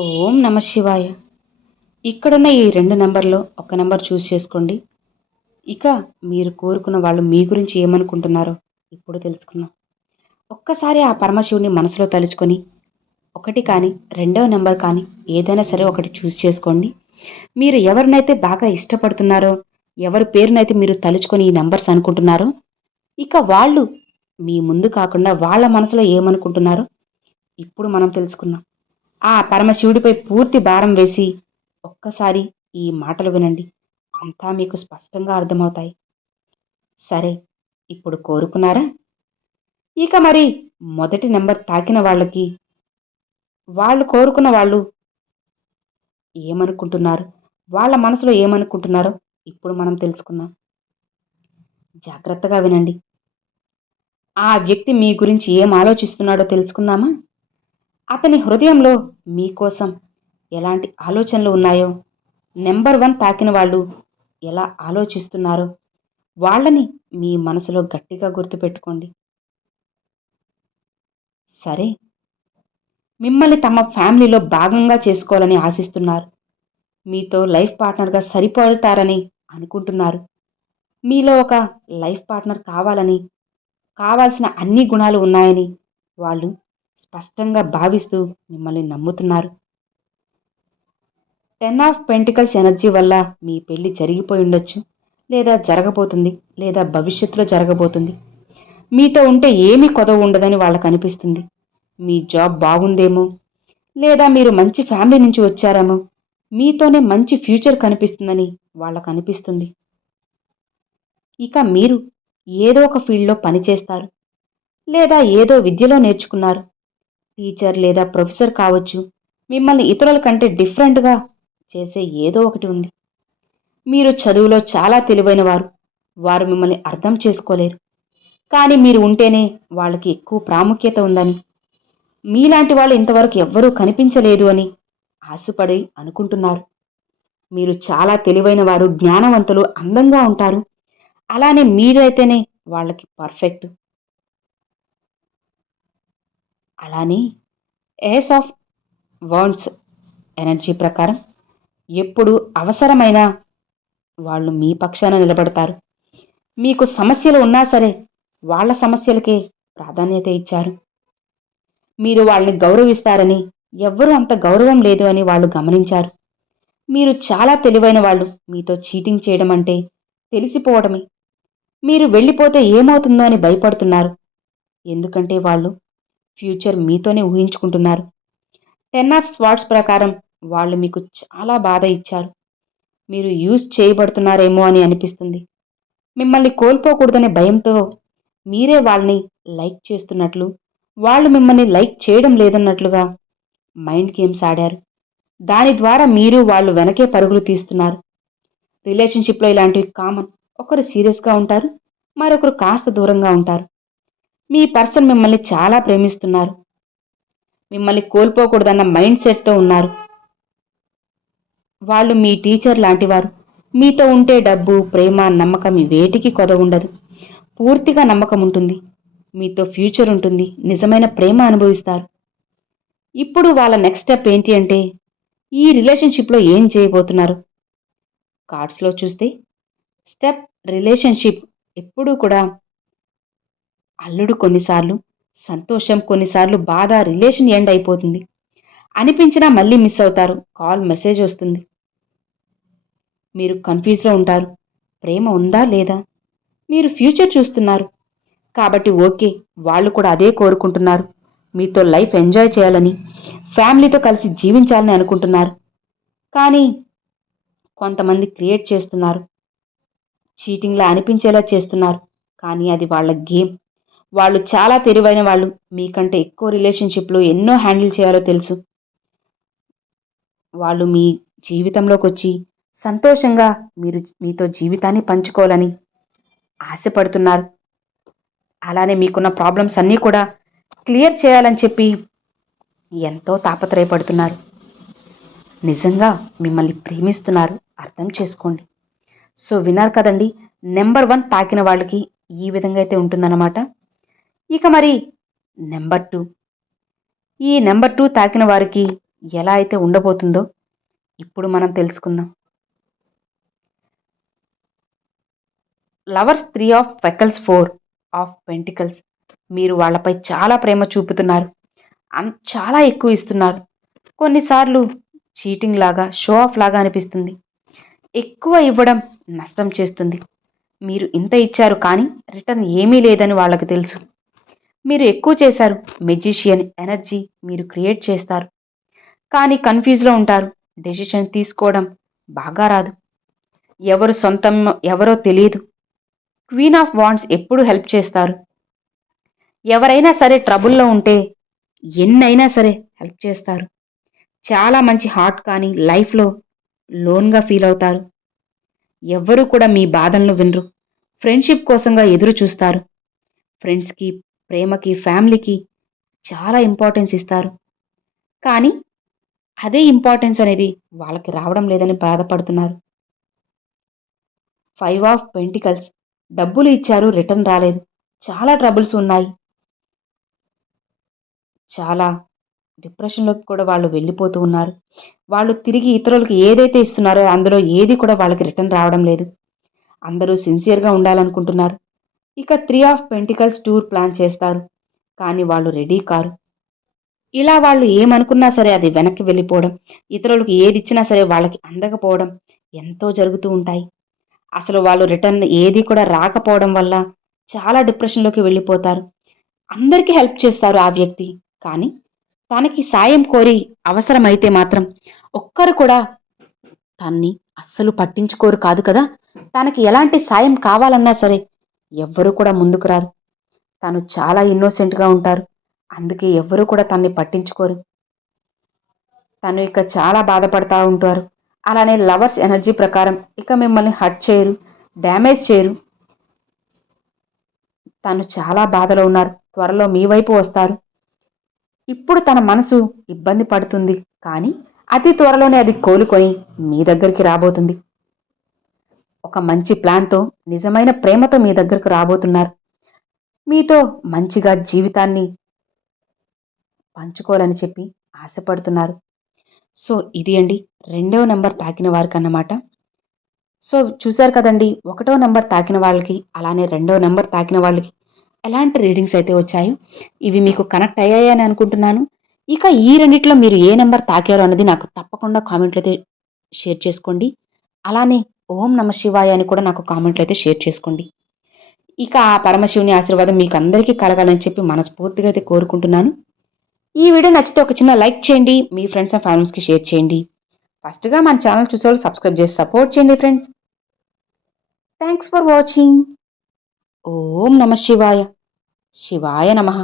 ఓం నమ శివాయ. ఇక్కడున్న ఈ రెండు నెంబర్లో ఒక నెంబర్ చూస్ చేసుకోండి. ఇక మీరు కోరుకున్న వాళ్ళు మీ గురించి ఏమనుకుంటున్నారో ఇప్పుడు తెలుసుకుందాం. ఒక్కసారి ఆ పరమశివుని మనసులో తలుచుకొని ఒకటి కానీ రెండవ నెంబర్ కానీ ఏదైనా సరే ఒకటి చూస్ చేసుకోండి. మీరు ఎవరినైతే బాగా ఇష్టపడుతున్నారో ఎవరి పేరునైతే మీరు తలుచుకొని ఈ నెంబర్స్ అనుకుంటున్నారో ఇక వాళ్ళు మీ ముందు కాకుండా వాళ్ళ మనసులో ఏమనుకుంటున్నారో ఇప్పుడు మనం తెలుసుకుందాం. ఆ పరమశివుడిపై పూర్తి భారం వేసి ఒక్కసారి ఈ మాటలు వినండి. అంతా మీకు స్పష్టంగా అర్థమవుతాయి. సరే ఇప్పుడు కోరుకున్నారా? ఇక మరి మొదటి నెంబర్ తాకిన వాళ్ళకి వాళ్ళు కోరుకున్న వాళ్ళు ఏమనుకుంటున్నారు? వాళ్ళ మనసులో ఏమనుకుంటున్నారో ఇప్పుడు మనం తెలుసుకుందాం. జాగ్రత్తగా వినండి. ఆ వ్యక్తి మీ గురించి ఏం ఆలోచిస్తున్నాడో తెలుసుకుందామా? అతని హృదయంలో మీకోసం ఎలాంటి ఆలోచనలు ఉన్నాయో? నెంబర్ వన్ తాకిన వాళ్ళు ఎలా ఆలోచిస్తున్నారో? వాళ్ళని మీ మనసులో గట్టిగా గుర్తుపెట్టుకోండి. సరే. మిమ్మల్ని తమ ఫ్యామిలీలో భాగంగా చేసుకోవాలని ఆశిస్తున్నారు. మీతో లైఫ్ పార్ట్నర్గా సరిపడతారని అనుకుంటున్నారు. మీలో ఒక లైఫ్ పార్ట్నర్ కావాలని కావాల్సిన అన్ని గుణాలు ఉన్నాయని వాళ్ళు స్పష్టంగా భావిస్తూ మిమ్మల్ని నమ్ముతున్నారు. టెన్ ఆఫ్ పెంటికల్స్ ఎనర్జీ వల్ల మీ పెళ్ళి జరిగిపోయి ఉండొచ్చు లేదా జరగబోతుంది లేదా భవిష్యత్తులో జరగబోతుంది. మీతో ఉంటే ఏమీ కొదవ ఉండదని వాళ్ళకు అనిపిస్తుంది. మీ జాబ్ బాగుందేమో లేదా మీరు మంచి ఫ్యామిలీ నుంచి వచ్చారేమో మీతోనే మంచి ఫ్యూచర్ కనిపిస్తుందని వాళ్ళకు అనిపిస్తుంది. ఇక మీరు ఏదో ఒక ఫీల్డ్లో పనిచేస్తారు లేదా ఏదో విద్యలో నేర్చుకున్నారు టీచర్ లేదా ప్రొఫెసర్ కావచ్చు. మిమ్మల్ని ఇతరుల కంటే డిఫరెంట్గా చేసే ఏదో ఒకటి ఉంది. మీరు చదువులో చాలా తెలివైన వారు. వారు మిమ్మల్ని అర్థం చేసుకోలేరు. కానీ మీరు ఉంటేనే వాళ్ళకి ఎక్కువ ప్రాముఖ్యత ఉందని. మీలాంటి వాళ్ళు ఇంతవరకు ఎవ్వరూ కనిపించలేదు అని ఆశపడి అనుకుంటున్నారు. మీరు చాలా తెలివైన వారు జ్ఞానవంతులు అందంగా ఉంటారు. అలానే మీరైతేనే వాళ్ళకి పర్ఫెక్ట్. అలానే ఏస్ ఆఫ్ వర్డ్స్ ఎనర్జీ ప్రకారం ఎప్పుడు అవసరమైన వాళ్ళు మీ పక్షాన నిలబడతారు. మీకు సమస్యలు ఉన్నా సరే వాళ్ళ సమస్యలకే ప్రాధాన్యత ఇచ్చారు. మీరు వాళ్ళని గౌరవిస్తారని ఎవ్వరూ అంత గౌరవం లేదు అని వాళ్ళు గమనించారు. మీరు చాలా తెలివైన వాళ్ళు మీతో చీటింగ్ చేయడం అంటే తెలిసిపోవడమే. మీరు వెళ్ళిపోతే ఏమవుతుందో అని భయపడుతున్నారు. ఎందుకంటే వాళ్ళు ఫ్యూచర్ మీతోనే ఊహించుకుంటున్నారు. టెన్ ఆఫ్ స్వాట్స్ ప్రకారం వాళ్ళు మీకు చాలా బాధ ఇచ్చారు. మీరు యూజ్ చేయబడుతున్నారేమో అని అనిపిస్తుంది. మిమ్మల్ని కోల్పోకూడదనే భయంతో మీరే వాళ్ళని లైక్ చేస్తున్నట్లు వాళ్ళు మిమ్మల్ని లైక్ చేయడం లేదన్నట్లుగా మైండ్ గేమ్స్ ఆడారు. దాని ద్వారా మీరు వాళ్ళు వెనకే పరుగులు తీస్తున్నారు. రిలేషన్షిప్లో ఇలాంటివి కామన్. ఒకరు సీరియస్గా ఉంటారు మరొకరు కాస్త దూరంగా ఉంటారు. మీ పర్సన్ మిమ్మల్ని చాలా ప్రేమిస్తున్నారు. మిమ్మల్ని కోల్పోకూడదన్న మైండ్ సెట్తో ఉన్నారు. వాళ్ళు మీ టీచర్ లాంటివారు. మీతో ఉంటే డబ్బు ప్రేమ నమ్మకం వేటికి కొద ఉండదు. పూర్తిగా నమ్మకం ఉంటుంది. మీతో ఫ్యూచర్ ఉంటుంది. నిజమైన ప్రేమ అనుభవిస్తారు. ఇప్పుడు వాళ్ళ నెక్స్ట్ స్టెప్ ఏంటి అంటే ఈ రిలేషన్షిప్లో ఏం చేయబోతున్నారు? కార్డ్స్లో చూస్తే స్టెప్ రిలేషన్షిప్ ఎప్పుడూ కూడా అల్లుడు కొన్నిసార్లు సంతోషం కొన్నిసార్లు బాధ రిలేషన్ ఎండ్ అయిపోతుంది. అనిపించినా మళ్ళీ మిస్ అవుతారు. కాల్ మెసేజ్ వస్తుంది. మీరు కన్ఫ్యూజ్లో ఉంటారు. ప్రేమ ఉందా లేదా? మీరు ఫ్యూచర్ చూస్తున్నారు. కాబట్టి ఓకే వాళ్ళు కూడా అదే కోరుకుంటున్నారు. మీతో లైఫ్ ఎంజాయ్ చేయాలని ఫ్యామిలీతో కలిసి జీవించాలని అనుకుంటున్నారు. కానీ కొంతమంది క్రియేట్ చేస్తున్నారు. చీటింగ్లా అనిపించేలా చేస్తున్నారు. కానీ అది వాళ్ళ గేమ్. వాళ్ళు చాలా తెలివైన వాళ్ళు. మీకంటే ఎక్కువ రిలేషన్షిప్లు ఎన్నో హ్యాండిల్ చేయాలో తెలుసు. వాళ్ళు మీ జీవితంలోకి వచ్చి సంతోషంగా మీరు మీతో జీవితాన్ని పంచుకోవాలని ఆశపడుతున్నారు. అలానే మీకున్న ప్రాబ్లమ్స్ అన్నీ కూడా క్లియర్ చేయాలని చెప్పి ఎంతో తాపత్రయపడుతున్నారు. నిజంగా మిమ్మల్ని ప్రేమిస్తున్నారు. అర్థం చేసుకోండి. సో విన్నారు కదండి. నెంబర్ వన్ తాకిన వాళ్ళకి ఈ విధంగా అయితే ఉంటుందన్నమాట. ఇక మరి నెంబర్ టూ. ఈ నెంబర్ టూ తాకిన వారికి ఎలా అయితే ఉండబోతుందో ఇప్పుడు మనం తెలుసుకుందాం. Lovers three of pentacles four of pentacles. మీరు వాళ్ళపై చాలా ప్రేమ చూపుతున్నారు. అన్ చాలా ఎక్కువ ఇస్తున్నారు. కొన్నిసార్లు చీటింగ్ లాగా షో ఆఫ్ లాగా అనిపిస్తుంది. ఎక్కువ ఇవ్వడం నష్టం చేస్తుంది. మీరు ఇంత ఇచ్చారు కానీ రిటర్న్ ఏమీ లేదని వాళ్ళకి తెలుసు. మీరు ఎక్కువ చేశారు. మెజిషియన్ ఎనర్జీ మీరు క్రియేట్ చేస్తారు. కానీ కన్ఫ్యూజ్లో ఉంటారు. డెసిషన్ తీసుకోవడం బాగా రాదు. ఎవరు సొంతం ఎవరో తెలియదు. క్వీన్ ఆఫ్ వాండ్స్ ఎప్పుడు హెల్ప్ చేస్తారు? ఎవరైనా సరే ట్రబుల్లో ఉంటే ఎన్నైనా సరే హెల్ప్ చేస్తారు. చాలా మంచి హార్ట్ కానీ లైఫ్లో లోన్గా ఫీల్ అవుతారు. ఎవ్వరూ కూడా మీ బాధలను వినరు. ఫ్రెండ్షిప్ కోసంగా ఎదురు చూస్తారు. ఫ్రెండ్స్కి ప్రేమకి ఫ్యామిలీకి చాలా ఇంపార్టెన్స్ ఇస్తారు. కానీ అదే ఇంపార్టెన్స్ అనేది వాళ్ళకి రావడం లేదని బాధపడుతున్నారు. ఫైవ్ ఆఫ్ పెంటికల్స్ డబ్బులు ఇచ్చారు రిటర్న్ రాలేదు. చాలా ట్రబుల్స్ ఉన్నాయి. చాలా డిప్రెషన్లోకి కూడా వాళ్ళు వెళ్ళిపోతూ ఉన్నారు. వాళ్ళు తిరిగి ఇతరులకు ఏదైతే ఇస్తున్నారో అందులో ఏది కూడా వాళ్ళకి రిటర్న్ రావడం లేదు. అందరూ సిన్సియర్గా ఉండాలనుకుంటున్నారు. ఇక three of pentacles tour plan చేస్తారు. కానీ వాళ్ళు రెడీ కారు. ఇలా వాళ్ళు ఏమనుకున్నా సరే అది వెనక్కి వెళ్ళిపోవడం ఇతరులకు ఏది ఇచ్చినా సరే వాళ్ళకి అందకపోవడం ఎంతో జరుగుతూ ఉంటాయి. అసలు వాళ్ళు రిటర్న్ ఏది కూడా రాకపోవడం వల్ల చాలా డిప్రెషన్లోకి వెళ్ళిపోతారు. అందరికీ హెల్ప్ చేస్తారు ఆ వ్యక్తి. కానీ తనకి సాయం కోరి అవసరమైతే మాత్రం ఒక్కరు కూడా తన్ని అస్సలు పట్టించుకోరు కాదు కదా. తనకి ఎలాంటి సాయం కావాలన్నా సరే ఎవ్వరూ కూడా ముందుకు రారు. తను చాలా ఇన్నోసెంట్గా ఉంటారు. అందుకే ఎవ్వరూ కూడా తన్ని పట్టించుకోరు. తను ఇక చాలా బాధపడతా ఉంటారు. అలానే లవర్స్ ఎనర్జీ ప్రకారం ఇక మిమ్మల్ని హర్ట్ చేయరు డ్యామేజ్ చేయరు. తను చాలా బాధలో ఉన్నారు. త్వరలో మీ వైపు వస్తారు. ఇప్పుడు తన మనసు ఇబ్బంది పడుతుంది. కానీ అతి త్వరలోనే అది కోలుకొని మీ దగ్గరికి రాబోతుంది. ఒక మంచి ప్లాన్తో నిజమైన ప్రేమతో మీ దగ్గరకు రాబోతున్నారు. మీతో మంచిగా జీవితాన్ని పంచుకోవాలని చెప్పి ఆశపడుతున్నారు. సో ఇది అండి. రెండవ నెంబర్ తాకిన వారికి అన్నమాట సో చూశారు కదండి ఒకటో నెంబర్ తాకిన వాళ్ళకి అలానే రెండవ నెంబర్ తాకిన వాళ్ళకి ఎలాంటి రీడింగ్స్ అయితే వచ్చాయో ఇవి మీకు కనెక్ట్ అయ్యాయని అనుకుంటున్నాను. ఇక ఈ రెండిట్లో మీరు ఏ నెంబర్ తాకారో అన్నది నాకు తప్పకుండా కామెంట్లో అయితే షేర్ చేసుకోండి. అలానే ఓం నమ శివాయ అని కూడా నాకు కామెంట్లు అయితే షేర్ చేసుకోండి. ఇక ఆ పరమశివుని ఆశీర్వాదం మీకు అందరికీ కలగాలని చెప్పి మనస్ఫూర్తిగా అయితే కోరుకుంటున్నాను. ఈ వీడియో నచ్చితే ఒక చిన్న లైక్ చేయండి మీ ఫ్రెండ్స్ అండ్ ఫ్యామిలీస్కి షేర్ చేయండి. ఫస్ట్గా మన ఛానల్ చూసేవాళ్ళు సబ్స్క్రైబ్ చేసి సపోర్ట్ చేయండి friends thanks for watching Om నమ శివాయ. శివాయ నమః.